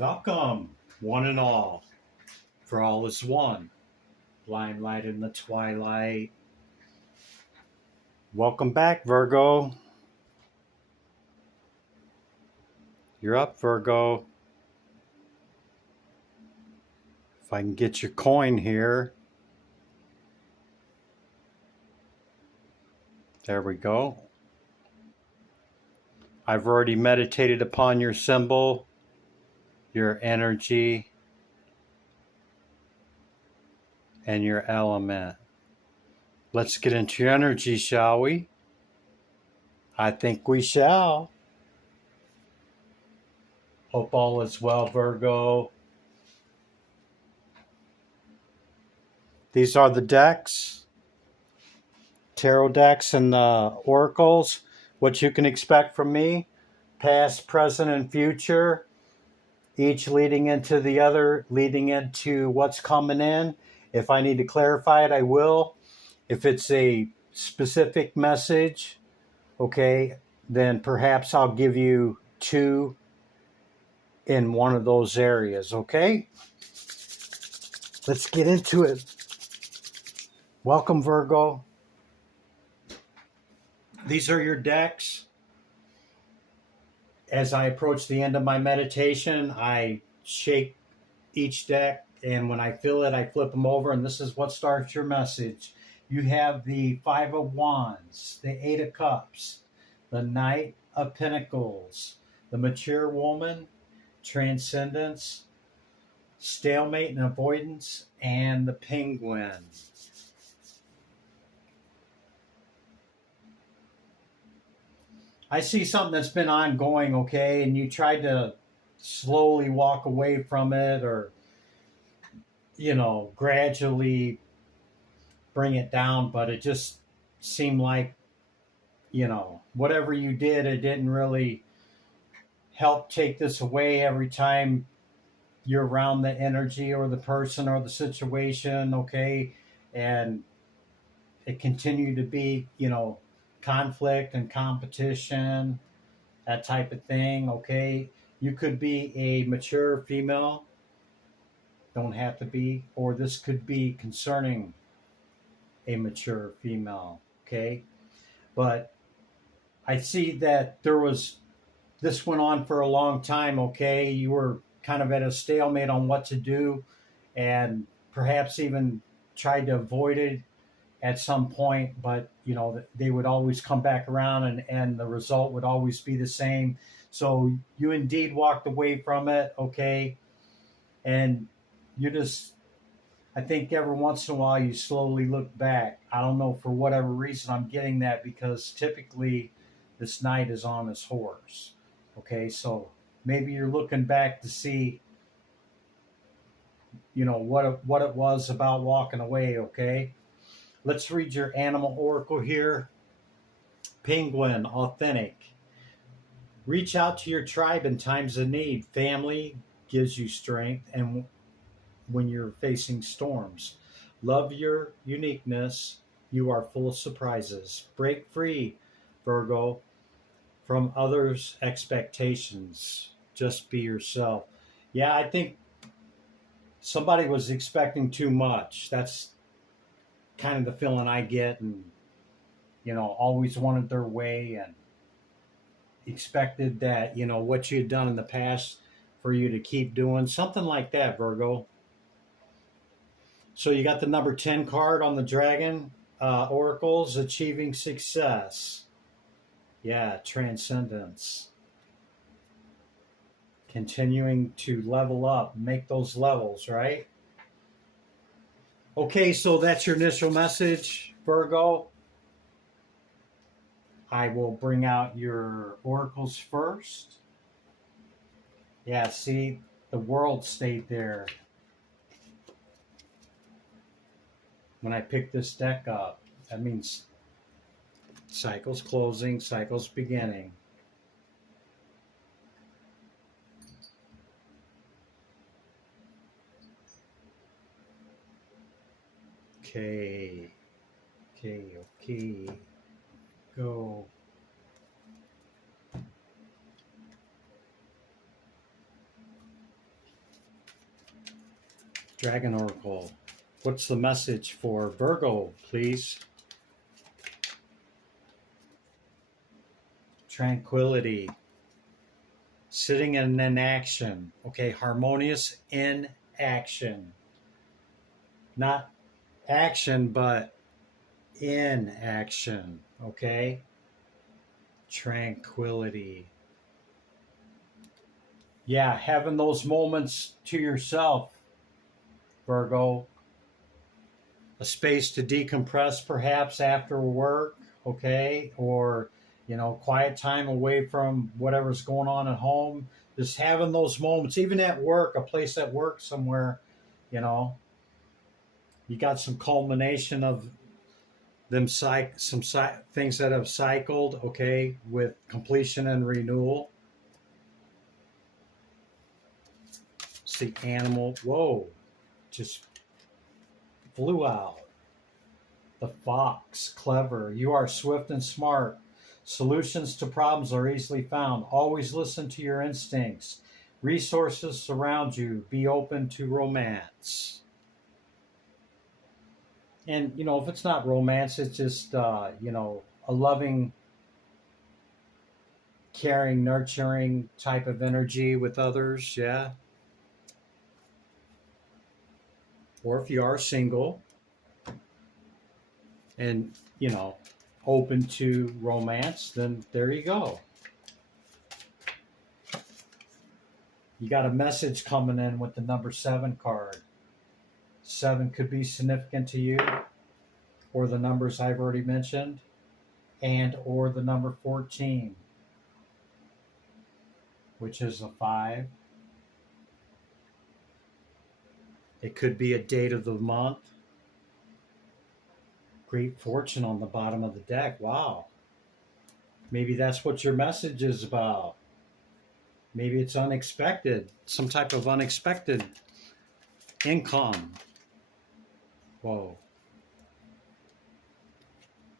Welcome, one and all, for all is one. Blind light in the twilight. Welcome back, Virgo. You're up, Virgo. If I can get your coin here. There we go. I've already meditated upon your symbol, your energy, and your element. Let's get into your energy, shall we? I think we shall. Hope all is well, Virgo. These are the decks, tarot decks and the oracles. What you can expect from me, past, present, and future, each leading into the other, leading into what's coming in. If I need to clarify it, I will. If it's a specific message, okay, then perhaps I'll give you two in one of those areas, okay? Let's get into it. Welcome, Virgo. These are your decks. As I approach the end of my meditation, I shake each deck, and when I feel it, I flip them over, and this is what starts your message. You have the Five of Wands, the Eight of Cups, the Knight of Pentacles, the Mature Woman, Transcendence, Stalemate and Avoidance, and the Penguin. I see something that's been ongoing, okay, and you tried to slowly walk away from it or, gradually bring it down, but it just seemed like, whatever you did, it didn't really help take this away every time you're around the energy or the person or the situation, okay, and it continued to be, conflict and competition, that type of thing, okay? You could be a mature female, don't have to be, or this could be concerning a mature female, okay? But I see that this went on for a long time, okay? You were kind of at a stalemate on what to do and perhaps even tried to avoid it at some point, but they would always come back around and the result would always be the same. So you indeed walked away from it, okay? And I think every once in a while you slowly look back. I don't know, for whatever reason I'm getting that, because typically this knight is on his horse, okay? So maybe you're looking back to see what it was about walking away, okay? Let's read your animal oracle here. Penguin, authentic. Reach out to your tribe in times of need. Family gives you strength, and when you're facing storms. Love your uniqueness. You are full of surprises. Break free, Virgo, from others' expectations. Just be yourself. Yeah, I think somebody was expecting too much. That's kind of the feeling I get, and always wanted their way and expected that what you had done in the past for you to keep doing something like that, Virgo. So you got the number 10 card on the dragon oracles, achieving success. Yeah, transcendence, continuing to level up, make those levels, right? Okay, so that's your initial message, Virgo. I will bring out your oracles first. Yeah, see, the world stayed there when I picked this deck up. That means cycles closing, cycles beginning. Okay. Go. Dragon Oracle. What's the message for Virgo, please? Tranquility. Sitting in inaction. Okay, harmonious inaction. Not action, but inaction. Okay? Tranquility. Yeah, having those moments to yourself, Virgo. A space to decompress perhaps after work, okay? Or, quiet time away from whatever's going on at home. Just having those moments, even at work, a place at work somewhere, you know, you got some culmination of them things that have cycled, okay, with completion and renewal. See animal, whoa, just flew out. The fox, clever. You are swift and smart. Solutions to problems are easily found. Always listen to your instincts. Resources surround you. Be open to romance. And, if it's not romance, it's just, a loving, caring, nurturing type of energy with others. Yeah. Or if you are single and, open to romance, then there you go. You got a message coming in with the number 7 card. 7 could be significant to you, or the numbers I've already mentioned, and or the number 14, which is a 5. It could be a date of the month. Great fortune on the bottom of the deck. Wow. Maybe that's what your message is about. Maybe it's unexpected, some type of unexpected income. Whoa.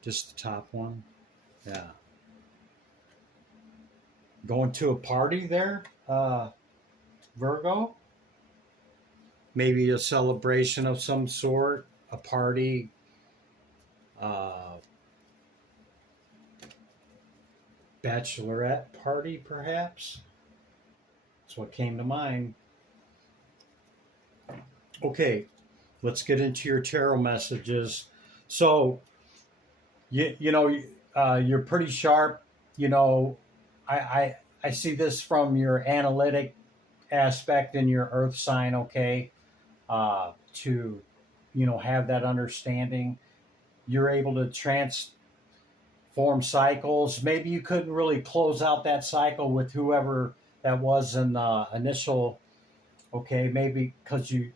Just the top one? Yeah. Going to a party there, Virgo? Maybe a celebration of some sort, a party, bachelorette party, perhaps? That's what came to mind. Okay, let's get into your tarot messages. So, you're pretty sharp. I see this from your analytic aspect in your earth sign, okay? To, have that understanding. You're able to transform cycles. Maybe you couldn't really close out that cycle with whoever that was in the initial, okay? Maybe because you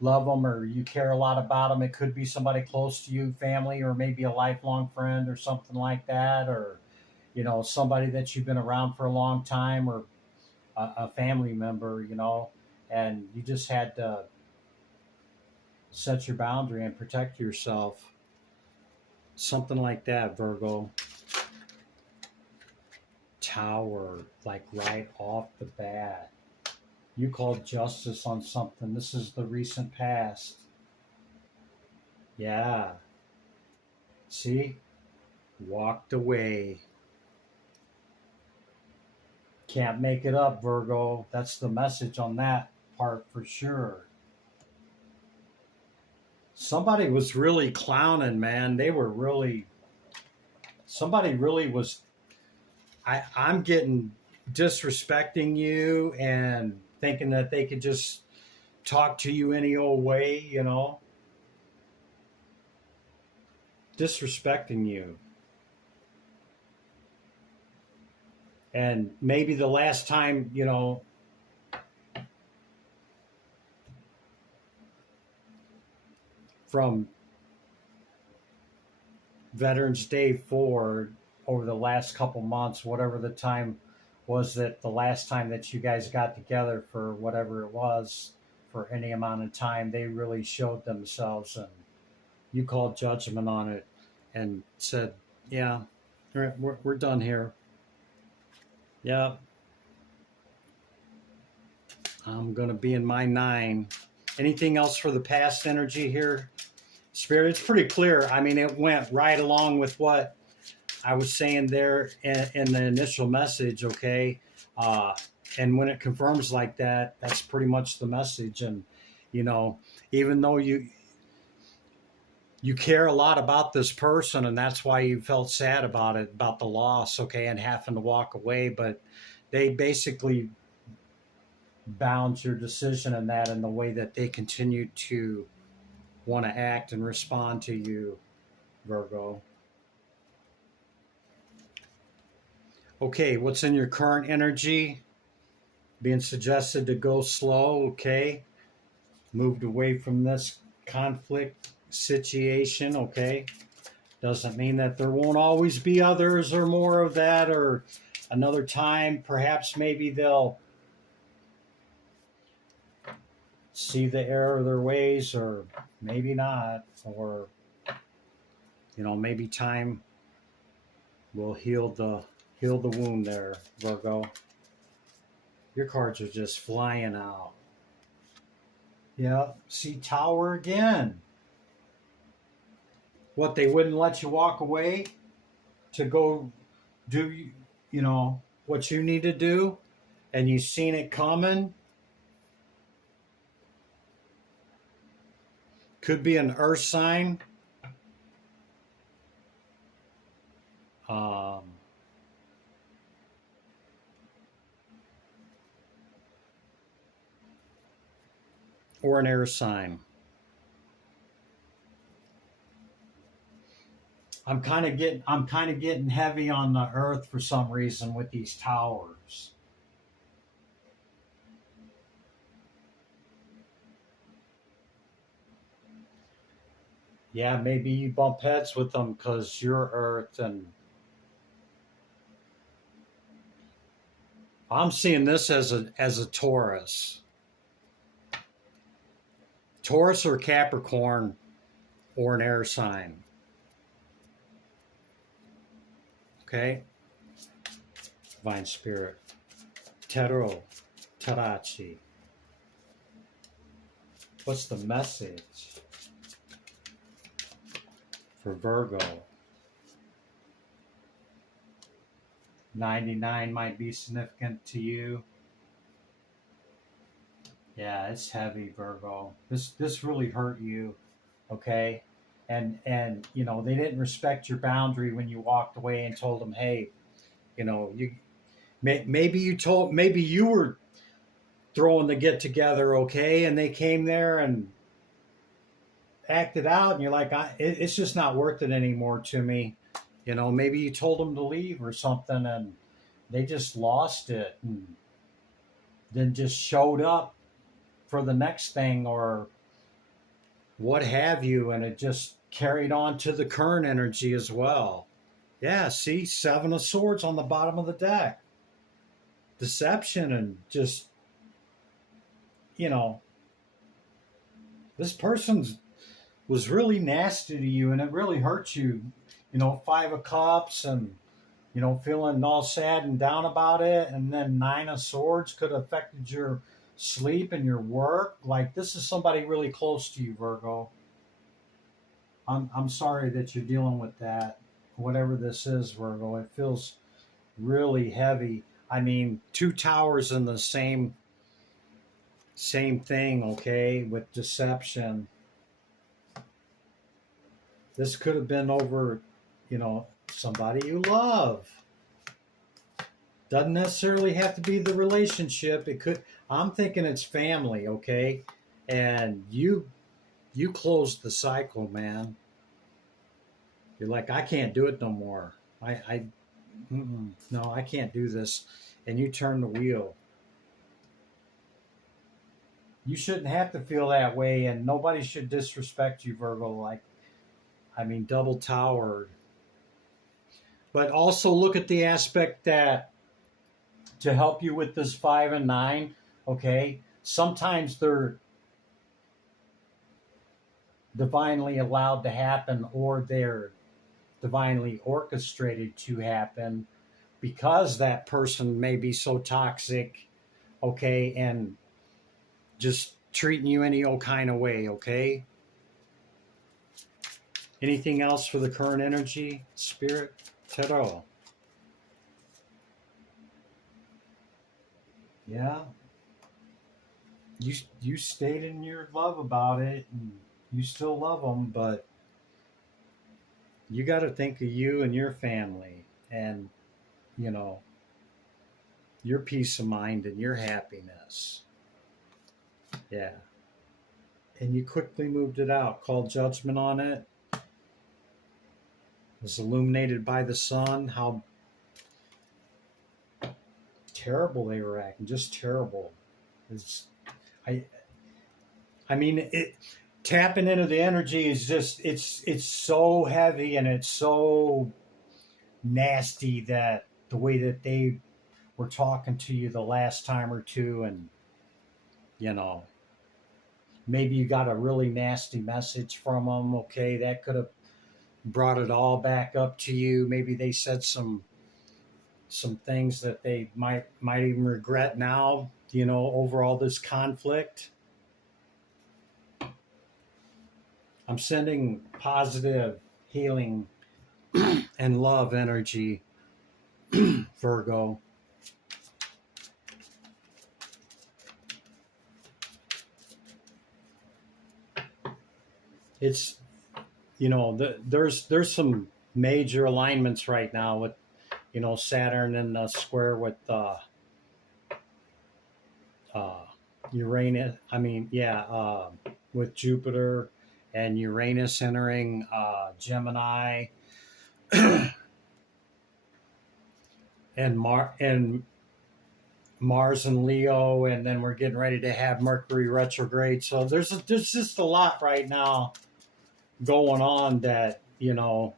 love them or you care a lot about them. It could be somebody close to you, family, or maybe a lifelong friend or something like that, or somebody that you've been around for a long time, or a family member, and you just had to set your boundary and protect yourself. Something like that, Virgo. Tower, like right off the bat. You called justice on something. This is the recent past. Yeah. See? Walked away. Can't make it up, Virgo. That's the message on that part for sure. Somebody was really clowning, man. Somebody really was, I'm getting disrespecting you and thinking that they could just talk to you any old way, disrespecting you. And maybe the last time, from Veterans Day forward, over the last couple months, whatever the time was, that the last time that you guys got together for whatever it was, for any amount of time, they really showed themselves, and you called judgment on it and said, yeah, we're done here. Yeah. I'm going to be in my 9. Anything else for the past energy here, Spirit? It's pretty clear. I mean, it went right along with what I was saying there in the initial message, okay? And when it confirms like that, that's pretty much the message. And, you know, even though you care a lot about this person, and that's why you felt sad about it, about the loss, okay, and having to walk away, but they basically bound your decision in that in the way that they continue to want to act and respond to you, Virgo. Okay, what's in your current energy? Being suggested to go slow, okay? Moved away from this conflict situation, okay? Doesn't mean that there won't always be others or more of that, or another time, perhaps maybe they'll see the error of their ways, or maybe not, or, you know, maybe time will heal the wound there, Virgo. Your cards are just flying out. Yeah, see Tower again. What, they wouldn't let you walk away to go do, you know, what you need to do, and you've seen it coming? Could be an earth sign. Or an air sign. I'm kind of getting heavy on the earth for some reason with these towers. Yeah, maybe you bump heads with them because you're earth, and I'm seeing this as a Taurus. Taurus or Capricorn or an air sign. Okay? Divine Spirit. Tarot. Tarachi. What's the message for Virgo? 99 might be significant to you. Yeah, it's heavy, Virgo. This really hurt you, okay? And you know, they didn't respect your boundary when you walked away and told them, hey, you know, maybe you were throwing the get together, okay, and they came there and acted out, and you're like, it's just not worth it anymore to me. You know, maybe you told them to leave or something, and they just lost it, and then just showed up for the next thing or what have you, and it just carried on to the current energy as well. Yeah, see, 7 of Swords on the bottom of the deck. Deception, and just, you know, this person was really nasty to you, and it really hurt you. You know, 5 of Cups, and, you know, feeling all sad and down about it, and then 9 of Swords could have affected your sleep and your work. Like, this is somebody really close to you, Virgo. I'm sorry that you're dealing with that. Whatever this is, Virgo, it feels really heavy. I mean, 2 towers in the same thing, okay, with deception. This could have been over, you know, somebody you love. Doesn't necessarily have to be the relationship. It could, I'm thinking it's family, okay? And you closed the cycle, man. You're like, I can't do it no more. No, I can't do this. And you turn the wheel. You shouldn't have to feel that way, and nobody should disrespect you, Virgo. Like, I mean, double towered. But also look at the aspect that to help you with this 5 and 9, okay, sometimes they're divinely allowed to happen, or they're divinely orchestrated to happen because that person may be so toxic, okay, and just treating you any old kind of way, okay? Anything else for the current energy, Spirit? Tarot. Yeah. You stated in your love about it, and you still love them, but you got to think of you and your family, and you know, your peace of mind and your happiness. Yeah. And you quickly moved it out, called judgment on it. Was illuminated by the sun. How terrible they were acting, just terrible. It's, I I mean, it tapping into the energy is just it's so heavy and it's so nasty that the way that they were talking to you the last time or two, and you know, maybe you got a really nasty message from them. Okay, that could have brought it all back up to you. Maybe they said some things that they might even regret now, you know, over all this conflict. I'm sending positive healing and love energy, Virgo. It's, you know, there's some major alignments right now with, you know, Saturn in the square with Uranus. I mean, yeah, with Jupiter and Uranus entering Gemini, and Mars and Leo, and then we're getting ready to have Mercury retrograde. So there's just a lot right now going on that, you know,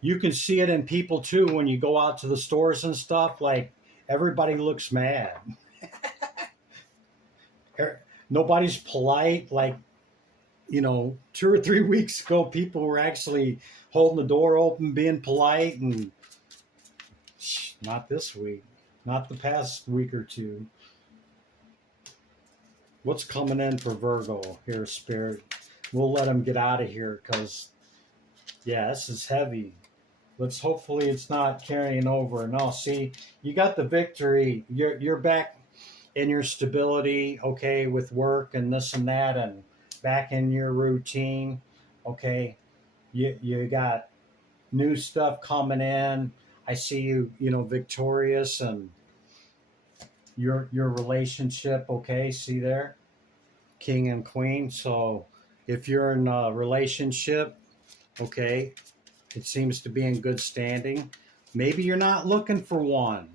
you can see it in people too when you go out to the stores and stuff. Like, everybody looks mad. Nobody's polite. Like, you know, 2 or 3 weeks ago, people were actually holding the door open, being polite, and not this week, not the past week or two. What's coming in for Virgo here, Spirit? We'll let them get out of here because, yeah, this is heavy. Let's hopefully it's not carrying over. No, see, you got the victory. You're back in your stability, okay, with work and this and that, and back in your routine, okay. You got new stuff coming in. I see you, you know, victorious, and your relationship, okay. See there, King and Queen. So if you're in a relationship, okay, it seems to be in good standing. Maybe you're not looking for one,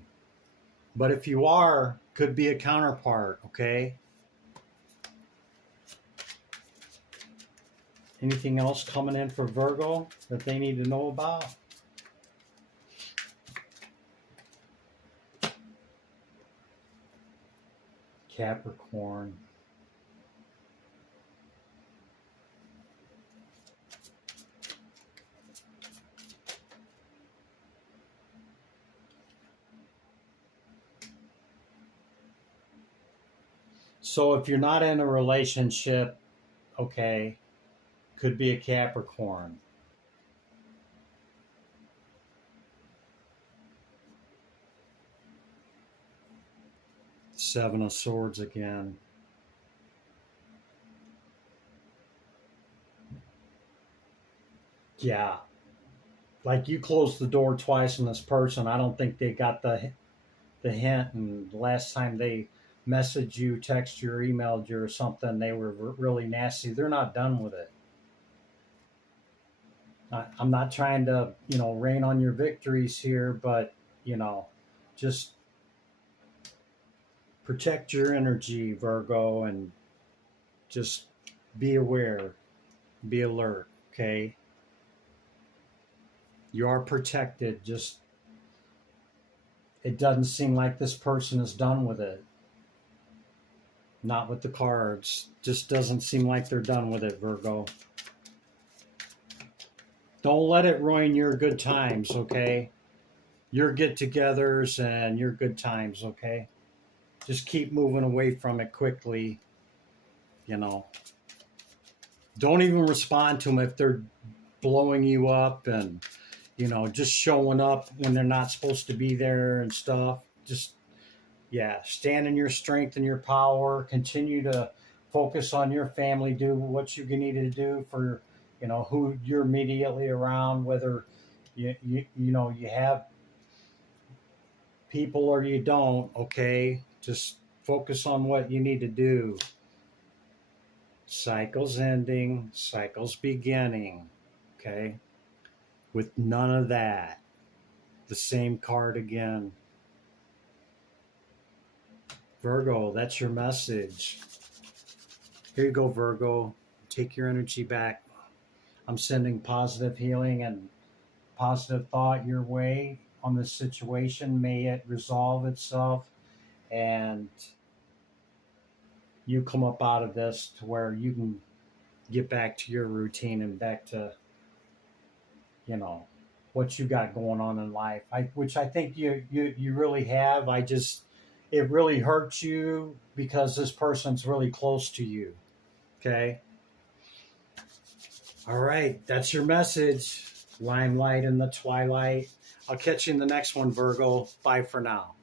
but if you are, could be a counterpart, okay? Anything else coming in for Virgo that they need to know about? Capricorn. So if you're not in a relationship, okay, could be a Capricorn. Seven of Swords again. Yeah. Like, you closed the door twice on this person. I don't think they got the hint, and the last time they messaged you, text you, or emailed you or something, they were really nasty. They're not done with it. I'm not trying to, you know, rain on your victories here, but, you know, just protect your energy, Virgo, and just be aware, be alert, okay? You are protected. Just, it doesn't seem like this person is done with it. Not with the cards. Just doesn't seem like they're done with it, Virgo. Don't let it ruin your good times, okay? Your get-togethers and your good times, okay? Just keep moving away from it quickly. you know. Don't even respond to them if they're blowing you up and, you know, just showing up when they're not supposed to be there and stuff. Just, yeah, stand in your strength and your power. Continue to focus on your family. Do what you need to do for, you know, who you're immediately around, whether you know, you have people or you don't, okay? Just focus on what you need to do. Cycles ending, cycles beginning, okay? With none of that. The same card again. Virgo, that's your message. Here you go, Virgo. Take your energy back. I'm sending positive healing and positive thought your way on this situation. May it resolve itself and you come up out of this to where you can get back to your routine and back to, you know, what you got going on in life. Which I think you really have. It really hurts you because this person's really close to you. Okay. All right, that's your message. Limelight in the twilight. I'll catch you in the next one, Virgo. Bye for now.